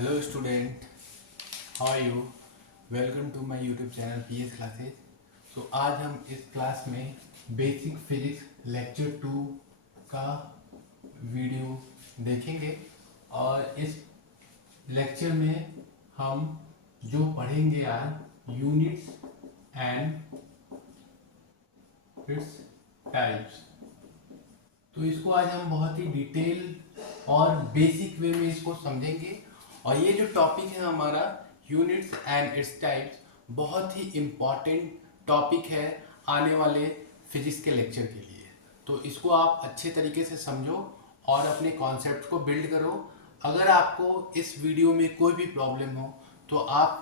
Hello student, how are you? Welcome to my YouTube channel PS classes. So आज हम इस class में basic physics lecture 2 का video देखेंगे और इस लेक्चर में हम जो पढ़ेंगे आज यूनिट्स एंड इट्स टाइप्स। तो इसको आज हम बहुत ही डिटेल और बेसिक वे में इसको समझेंगे। और ये जो टॉपिक है हमारा यूनिट्स एंड इट्स टाइप्स, बहुत ही इम्पॉर्टेंट टॉपिक है आने वाले फिजिक्स के लेक्चर के लिए। तो इसको आप अच्छे तरीके से समझो और अपने कॉन्सेप्ट को बिल्ड करो। अगर आपको इस वीडियो में कोई भी प्रॉब्लम हो तो आप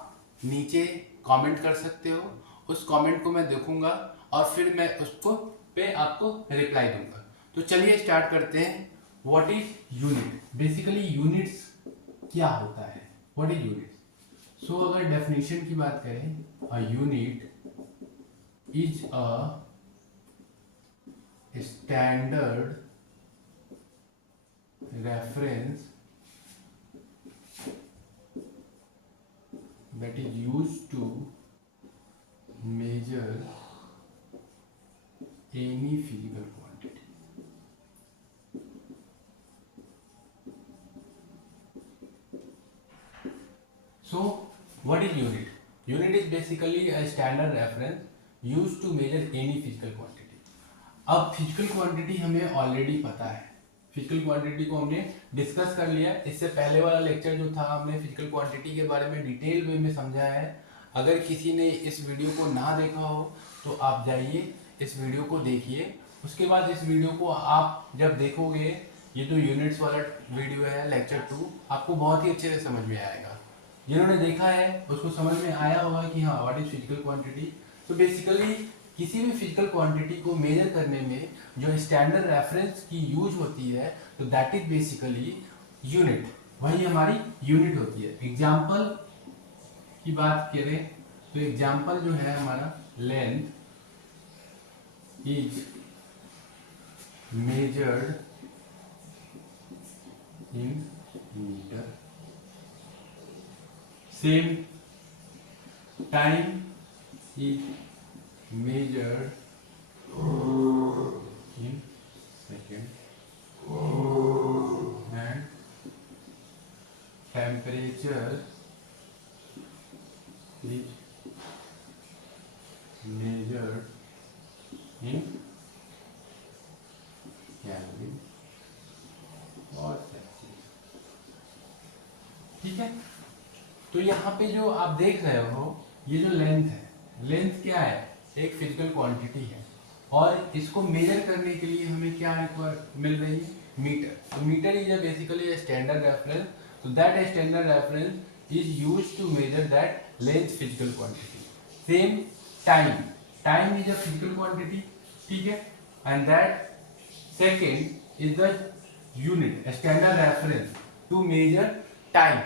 नीचे कमेंट कर सकते हो। उस कमेंट को मैं देखूंगा और फिर मैं उसको पे आपको रिप्लाई दूंगा। तो चलिए स्टार्ट करते हैं। What is unit? Basically units क्या होता है? What is units? सो अगर डेफिनेशन की बात करें, a unit is a standard reference that is used to measure any physical quantity. So what is unit? Unit is basically a standard reference used to measure any physical quantity. अब physical quantity हमें already पता है, physical quantity को हमने discuss कर लिया। इससे पहले वाला लेक्चर जो था हमने फिजिकल क्वांटिटी के बारे में डिटेल वे में समझाया है। अगर किसी ने इस वीडियो को ना देखा हो तो आप जाइए इस वीडियो को देखिए। उसके बाद इस वीडियो को आप जब देखोगे, ये जो यूनिट्स वाला वीडियो है लेक्चर 2, आपको बहुत ही अच्छे से समझ में आएगा। जिन्होंने देखा है उसको समझ में आया होगा कि हाँ व्हाट इज फिजिकल क्वांटिटी। तो बेसिकली किसी भी फिजिकल क्वांटिटी को मेजर करने में जो स्टैंडर्ड रेफरेंस की यूज होती है, तो दैट इज बेसिकली यूनिट। वही हमारी यूनिट होती है। एग्जाम्पल की बात करें तो एग्जाम्पल जो है हमारा, length is measured in metre, same time is measured in second, and temperature is measured in Kelvin or Celsius। ठीक है, तो यहाँ पे जो आप देख रहे हो, ये जो लेंथ है, लेंथ क्या है? एक फिजिकल क्वांटिटी है और इसको मेजर करने के लिए हमें क्या मिल रही है? मीटर। तो metre is basically standard reference. तो that standard reference is used to measure that length physical quantity. Same time, time is a physical quantity, ठीक है, and that second is the unit standard reference to measure time.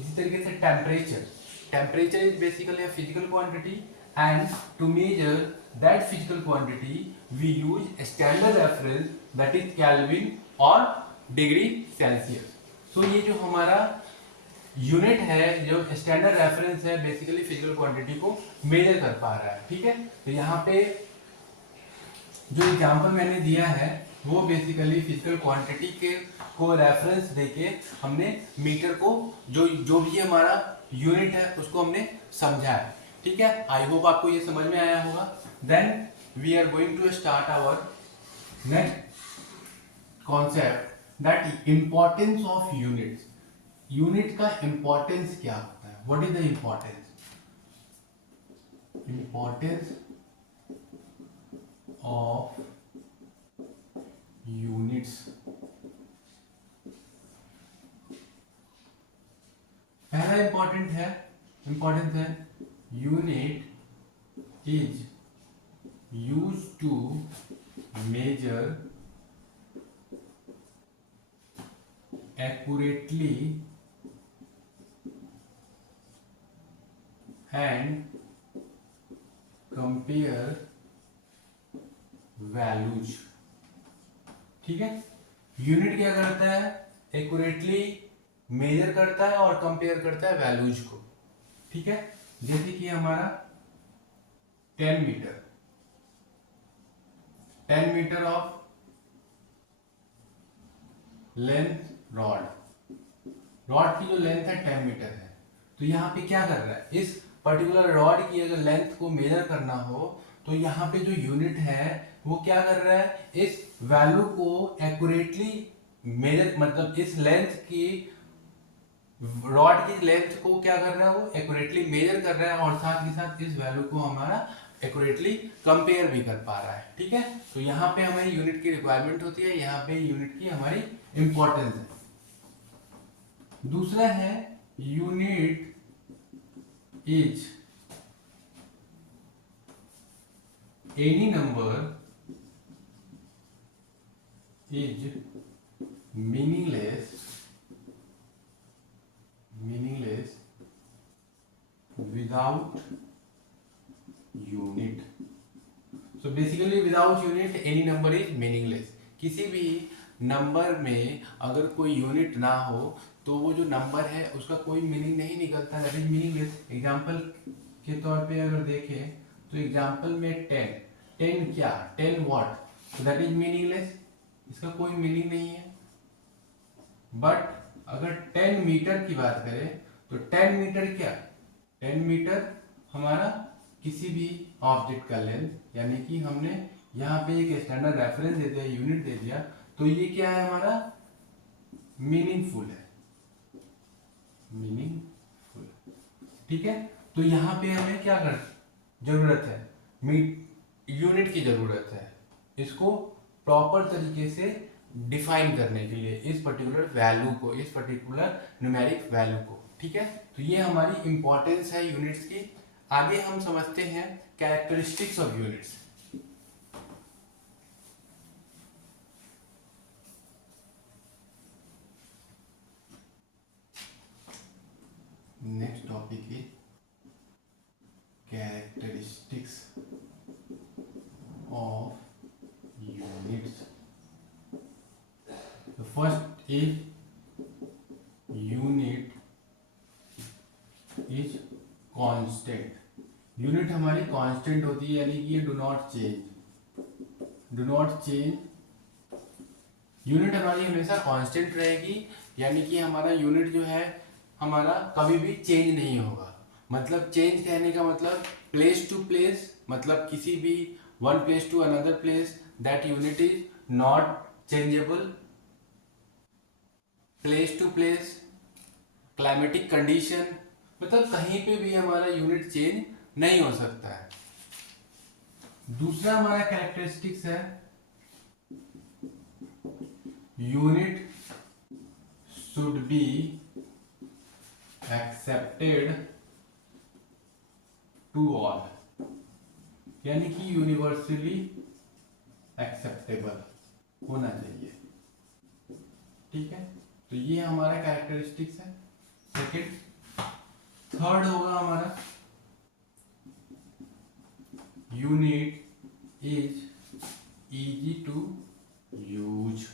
इसी तरीके से temperature, temperature is basically a physical quantity and to measure that physical quantity we use a standard reference that is Kelvin or degree Celsius। so ये जो हमारा unit है, जो standard reference है, basically physical quantity को major कर पा रहा है। ठीक है, तो यहाँ पे जो एग्जांपल मैंने दिया है वो बेसिकली फिजिकल क्वांटिटी के को रेफरेंस देके हमने मीटर को जो भी हमारा यूनिट है उसको हमने समझा है। ठीक है, आई होप आपको ये समझ में आया होगा। Then we are going to start our next concept, that importance of units. Unit का इंपॉर्टेंस क्या होता है? What is the importance? Importance of units. पहला इंपॉर्टेंस है unit is used to measure accurately and compare values। ठीक है, unit क्या करता है? एक्यूरेटली मेजर करता है और कंपेयर करता है वैल्यूज को, ठीक है। जैसे कि हमारा 10 metre, 10 metre of length rod, rod की जो लेंथ है 10 मीटर है। तो यहाँ पे क्या कर रहा है, इस पर्टिकुलर रॉड की अगर लेंथ को मेजर करना हो तो यहाँ पे जो यूनिट है वो क्या कर रहा है, इस वैल्यू को एक्यूरेटली मेजर, मतलब इस लेंथ की, रॉड की लेंथ को क्या कर रहा है, वो एक्यूरेटली मेजर कर रहा है और साथ ही साथ इस वैल्यू को हमारा एक्यूरेटली कंपेयर भी कर पा रहा है, ठीक है। तो यहाँ पे हमें यूनिट की रिक्वायरमेंट होती है, यहाँ पे यूनिट की हमारी इंपॉर्टेंस है। दूसरा है unit is any number is meaningless without unit. So basically without unit any number is meaningless. किसी भी नंबर में अगर कोई यूनिट ना हो तो वो जो नंबर है उसका कोई मीनिंग नहीं निकलता, दैट इज मीनिंगलेस। एग्जांपल के तौर पे अगर देखें तो एग्जांपल में 10 क्या, 10 वॉट, तो दैट इज मीनिंगलेस, इसका कोई मीनिंग नहीं है। बट अगर 10 मीटर की बात करें तो 10 मीटर क्या, 10 मीटर हमारा किसी भी ऑब्जेक्ट का लेंथ, यानी कि हमने यहाँ पे एक स्टैंडर्ड रेफरेंस दे दिया, यूनिट दे दिया, तो ये क्या है हमारा, मीनिंगफुल है, मीनिंगफुल, ठीक है। तो यहाँ पे हमें क्या कर जरूरत है, यूनिट की जरूरत है, इसको प्रॉपर तरीके से डिफाइन करने के लिए, इस पर्टिकुलर वैल्यू को, इस पर्टिकुलर न्यूमेरिक वैल्यू को, ठीक है। तो ये हमारी इंपॉर्टेंस है यूनिट्स की। आगे हम समझते हैं characteristics of units. Next topic is characteristics of units. The first is unit is constant। Unit हमारी कांस्टेंट होती है, यानी कि ये do not change, do not change. Unit हमारी हमेशा कांस्टेंट रहेगी, यानी कि हमारा यूनिट जो है हमारा कभी भी चेंज नहीं होगा। मतलब चेंज कहने का मतलब प्लेस टू प्लेस, मतलब किसी भी one place to another place, that unit is not changeable. Place to place, climatic condition, मतलब कहीं पे भी हमारा यूनिट चेंज नहीं हो सकता है। दूसरा हमारा कैरेक्टरिस्टिक्स है unit should be accepted to all, यानी कि यूनिवर्सली एक्सेप्टेबल होना चाहिए, ठीक है। तो ये हमारा कैरेक्टरिस्टिक्स है। सेकंड, थर्ड होगा हमारा unit is easy to use,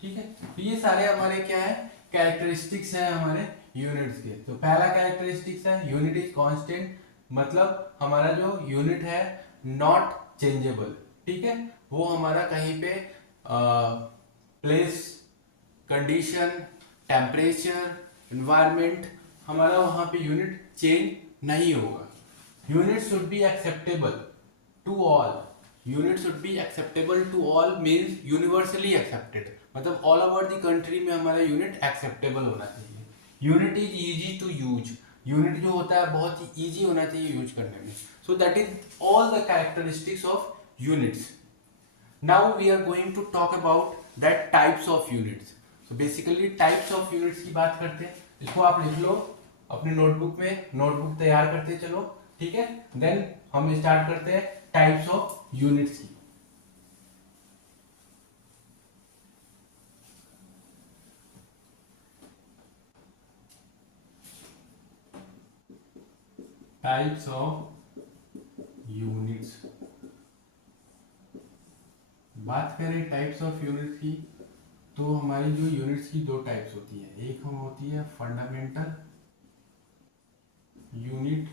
ठीक है। तो ये सारे हमारे क्या है, कैरेक्टरिस्टिक्स है हमारे यूनिट्स के। तो पहला कैरेक्टरिस्टिक्स है यूनिट इज कांस्टेंट, मतलब हमारा जो यूनिट है नॉट चेंजेबल, ठीक है। वो हमारा कहीं पे प्लेस, कंडीशन, टेम्परेचर, एनवायरनमेंट, हमारा वहां पे यूनिट चेंज नहीं होगा। Unit should be acceptable to all, unit should be acceptable to all means universally accepted, मतलब ऑल ओवर द कंट्री में हमारा यूनिट एक्सेप्टेबल होना चाहिए। Unit is easy to use, unit जो होता है बहुत ही इजी होना चाहिए यूज करने में। So that is all the characteristics of units. Now we are going to talk about that types of units. तो बेसिकली टाइप्स ऑफ यूनिट्स की बात करते हैं, इसको आप लिख लो अपने नोटबुक में, नोटबुक तैयार करते चलो, ठीक है। देन हम स्टार्ट करते हैं टाइप्स ऑफ यूनिट्स की। टाइप्स ऑफ यूनिट्स, बात करें टाइप्स ऑफ यूनिट्स की तो हमारी जो यूनिट्स की दो टाइप्स होती है, एक हम होती है फंडामेंटल यूनिट,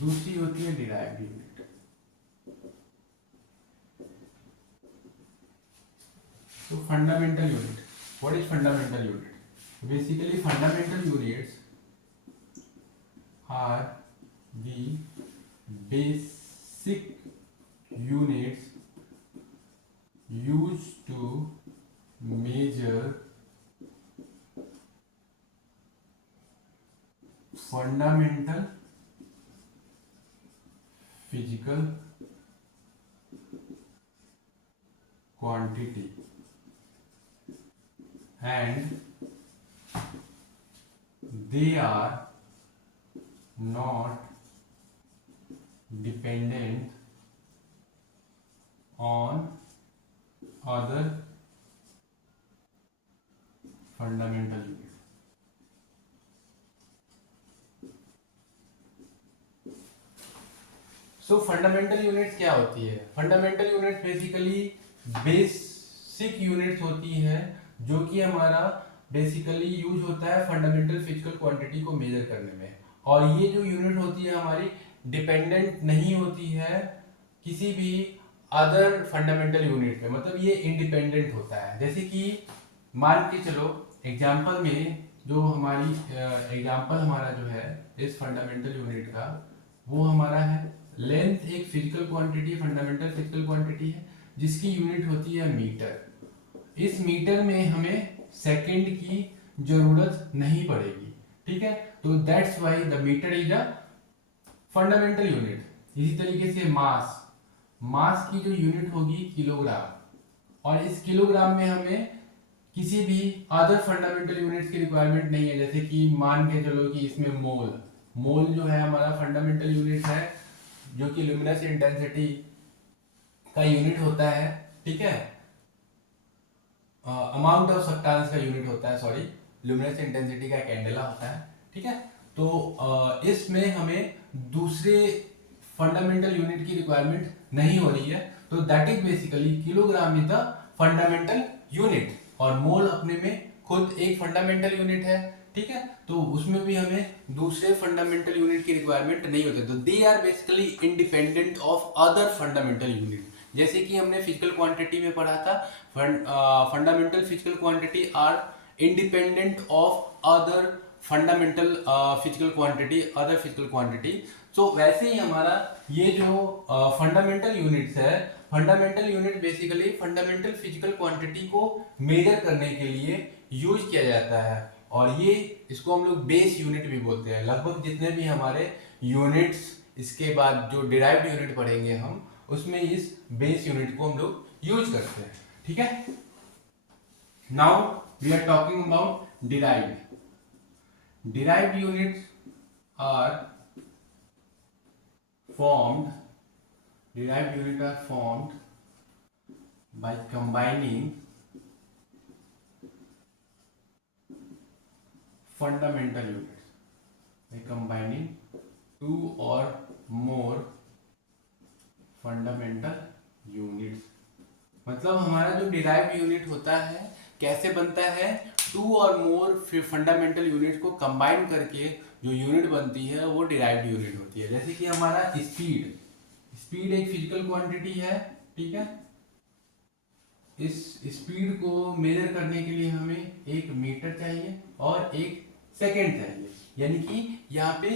दूसरी होती है डिराइव्ड यूनिट। तो fundamental unit, what is fundamental unit? Basically fundamental units are the basic units used to measure fundamental physical quantity and they are not dependent on other fundamental units. So fundamental units क्या होती है? Fundamental units basically basic units होती है जो कि हमारा basically use होता है फंडामेंटल फिजिकल क्वांटिटी को मेजर करने में, और ये जो यूनिट होती है हमारी डिपेंडेंट नहीं होती है किसी भी अदर फंडामेंटल यूनिट पे, मतलब ये इंडिपेंडेंट होता है। जैसे कि मान के चलो एग्जांपल में जो हमारी एग्जांपल हमारा जो है इस फंडामेंटल यूनिट का, वो हमारा है लेंथ, एक physical quantity, fundamental physical quantity है जिसकी यूनिट होती है मीटर। इस मीटर में हमें सेकंड की जरूरत नहीं पड़ेगी, ठीक है? तो that's why the metre is a fundamental unit. इसी तरीके से मास, मास की जो यूनिट होगी किलोग्राम, और इस किलोग्राम में हमें किसी भी अदर फंडामेंटल यूनिट्स की रिक्वायरमेंट नहीं है। जैसे कि मान के चलो कि इसमें मोल, मोल जो है हमारा फंडामेंटल यूनिट है जो कि ल्यूमिनस इंटेंसिटी का यूनिट होता है, ठीक है? अमाउंट ऑफ सब्सटेंस का यूनिट होता है, सॉरी, ल्यूमिनस इंटेंसिटी का कैंडेला होता है, ठीक है? तो इसमें हमें दूसरे फंडामेंटल यूनिट की रिक्वायरमेंट नहीं हो रही है, तो that is basically kilogram is the fundamental unit, और मोल अपने में खुद एक फंडामेंटल यूनिट है, ठीक है? तो उसमें भी हमें दूसरे फंडामेंटल यूनिट की रिक्वायरमेंट नहीं होती, तो they are basically independent of other fundamental unit. जैसे कि हमने फिजिकल क्वांटिटी में पढ़ा था, fundamental physical quantity are independent of other fundamental physical quantity, other physical quantity. तो वैसे ही हमारा ये जो फंडामेंटल यूनिट्स है, fundamental unit basically fundamental physical quantity को मेजर करने के लिए यूज किया जाता है, और ये इसको हम लोग बेस यूनिट भी बोलते हैं। लगभग जितने भी हमारे यूनिट्स, इसके बाद जो डिराइव्ड यूनिट पढ़ेंगे हम, उसमें इस बेस यूनिट को हम लोग यूज करते हैं, ठीक है? Now we are talking about derived. Derived units are formed by combining fundamental units, by combining two or more fundamental units। मतलब हमारा जो डिराइव्ड यूनिट होता है कैसे बनता है? टू और मोर फंडामेंटल यूनिट को कंबाइन करके जो यूनिट बनती है वो डिराइव्ड यूनिट होती है। जैसे कि हमारा स्पीड, स्पीड एक फिजिकल क्वांटिटी है, ठीक है? इस स्पीड को मेजर करने के लिए हमें एक मीटर चाहिए और एक सेकेंड चाहिए, यानी कि यहाँ पे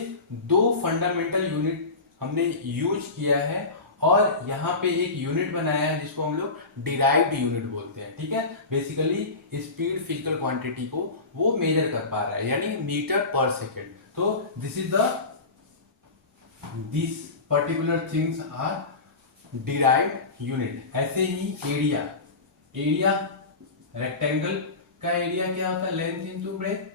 दो फंडामेंटल यूनिट हमने यूज किया है और यहाँ पे एक यूनिट बनाया है जिसको हम लोग डिराइव्ड यूनिट बोलते हैं, ठीक है? बेसिकली स्पीड फिजिकल क्वांटिटी को वो मेजर कर पा रहा है, यानी मीटर पर सेकेंड। तो this particular things are derived unit. ऐसे ही एरिया, एरिया रेक्टेंगल का एरिया क्या होता है? Length into breadth.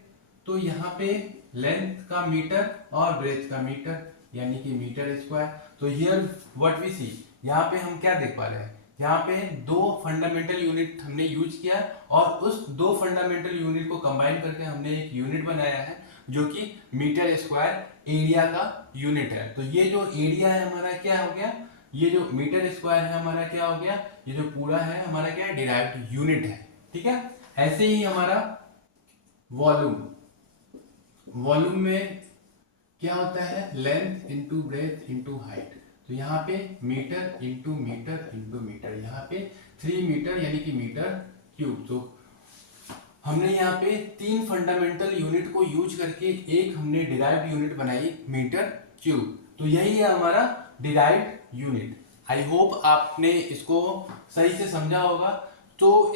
तो यहाँ पे लेंथ का मीटर और ब्रेथ का मीटर, यानी कि मीटर स्क्वायर। तो हियर व्हाट वी सी, यहाँ पे हम क्या देख पा रहे हैं? यहाँ पे दो फंडामेंटल यूनिट हमने यूज किया और उस दो फंडामेंटल यूनिट को कंबाइन करके हमने एक यूनिट बनाया है जो कि मीटर स्क्वायर एरिया का यूनिट है। तो ये जो एरिया है हमारा क्या हो गया? ये जो मीटर स्क्वायर है हमारा क्या हो गया? ये जो पूरा है हमारा क्या है, डिराइव्ड यूनिट है। ठीक है, ऐसे ही हमारा वॉल्यूम, वॉल्यूम में क्या होता है, length into breadth into height. तो यहाँ पे metre into metre into metre, यहाँ पे 3 मीटर यानी कि मीटर क्यूब। तो हमने यहाँ पे 3 फंडामेंटल यूनिट को यूज करके एक हमने डिराइव्ड यूनिट बनाई, मीटर क्यूब। तो यही है हमारा डिराइव्ड यूनिट। आई होप आपने इसको सही से समझा होगा। तो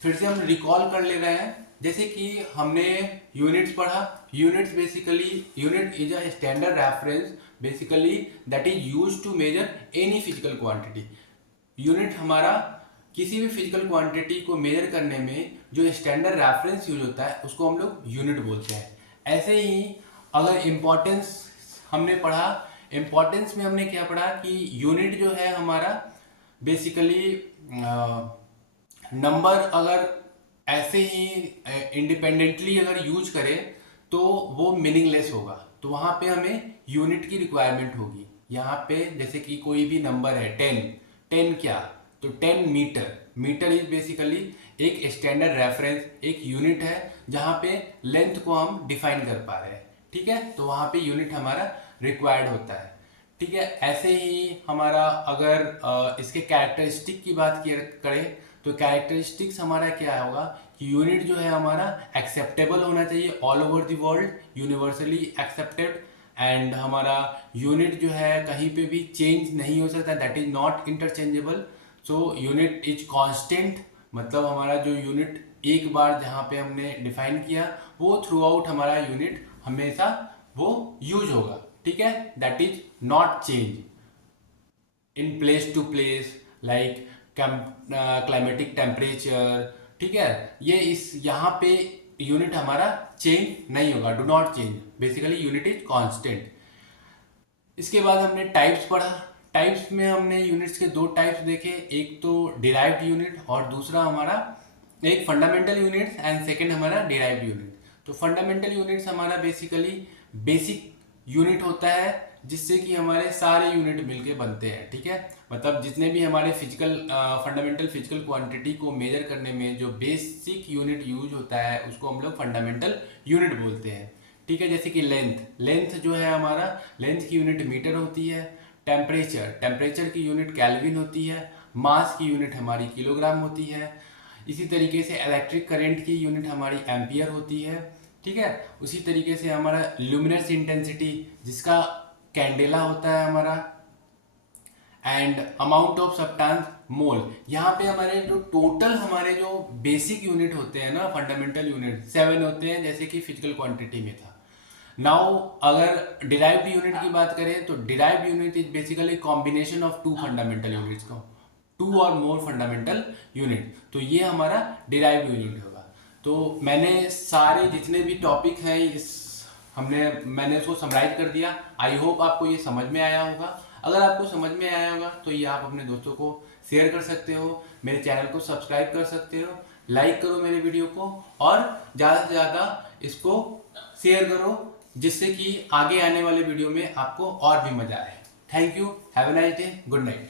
फिर से हम रिकॉल कर ले रहे हैं, जैसे कि हमने यूनिट्स पढ़ा। Units basically, unit is a standard reference basically that is used to measure any physical quantity. Unit हमारा किसी भी फिजिकल क्वांटिटी को मेजर करने में जो स्टैंडर्ड रेफरेंस यूज होता है उसको हम लोग यूनिट बोलते हैं। ऐसे ही अगर इम्पोर्टेंस हमने पढ़ा, इम्पोर्टेंस में हमने क्या पढ़ा कि यूनिट जो है हमारा बेसिकली नंबर अगर ऐसे ही इंडिपेंडेंटली अगर यूज करें तो वो मीनिंगलेस होगा। तो वहाँ पे हमें यूनिट की रिक्वायरमेंट होगी। यहाँ पे जैसे कि कोई भी नंबर है 10, 10 क्या, तो 10 मीटर। मीटर इज बेसिकली एक स्टैंडर्ड रेफरेंस, एक यूनिट है जहाँ पे लेंथ को हम डिफाइन कर पा रहे हैं। ठीक है, तो वहाँ पे यूनिट हमारा रिक्वायर्ड होता है। ठीक है, ऐसे ही हमारा अगर इसके कैरेक्टरिस्टिक की बात करें तो कैरेक्टरिस्टिक्स हमारा क्या होगा कि यूनिट जो है हमारा एक्सेप्टेबल होना चाहिए all over the world, universally accepted. And हमारा यूनिट जो है कहीं पे भी चेंज नहीं हो सकता, that is not interchangeable. So unit is constant, मतलब हमारा जो यूनिट एक बार जहाँ पे हमने डिफाइन किया वो थ्रू आउट हमारा यूनिट हमेशा वो यूज होगा। ठीक है, that is not change in place to place like climatic temperature. ठीक है, ये इस यहाँ पे यूनिट हमारा चेंज नहीं होगा, do not change, basically unit is constant. इसके बाद हमने टाइप्स पढ़ा। टाइप्स में हमने यूनिट्स के 2 टाइप्स देखे, एक तो डिराइव्ड यूनिट और दूसरा हमारा एक फंडामेंटल यूनिट्स एंड सेकंड हमारा डिराइव्ड यूनिट। तो फंडामेंटल यूनिट्स हमारा बेसिकली बेसिक यूनिट होता है जिससे कि हमारे सारे यूनिट मिलके बनते हैं। ठीक है, मतलब जितने भी हमारे फिजिकल फंडामेंटल फिजिकल क्वांटिटी को मेजर करने में जो बेसिक यूनिट यूज होता है उसको हम लोग फंडामेंटल यूनिट बोलते हैं। ठीक है, जैसे कि लेंथ, लेंथ जो है हमारा, लेंथ की यूनिट मीटर होती है। टेम्परेचर, टेम्परेचर की यूनिट केल्विन होती है। मास की यूनिट हमारी किलोग्राम होती है। इसी तरीके से इलेक्ट्रिक करंट की यूनिट हमारी एम्पियर होती है। ठीक है, उसी तरीके से हमारा ल्यूमिनस इंटेंसिटी जिसका कैंडेला होता है हमारा, एंड अमाउंट ऑफ सब्सटेंस मोल। यहाँ पे हमारे जो टोटल हमारे जो बेसिक यूनिट होते हैं ना, फंडामेंटल यूनिट 7 होते हैं जैसे कि फिजिकल क्वांटिटी में था। नाउ अगर डिराइव्ड यूनिट की बात करें तो derived unit is basically combination of 2 fundamental units को, 2 और मोर फंडामेंटल यूनिट। तो ये हमारा डिराइव्ड यूनिट होगा। तो मैंने सारे जितने भी टॉपिक हैं मैंने इसको समराइज कर दिया। आई होप आपको ये समझ में आया होगा। अगर आपको समझ में आया होगा तो ये आप अपने दोस्तों को शेयर कर सकते हो, मेरे चैनल को सब्सक्राइब कर सकते हो, लाइक करो मेरे वीडियो को और ज़्यादा से ज़्यादा इसको शेयर करो जिससे कि आगे आने वाले वीडियो में आपको और भी मजा आए। Thank you, have a nice day, good night.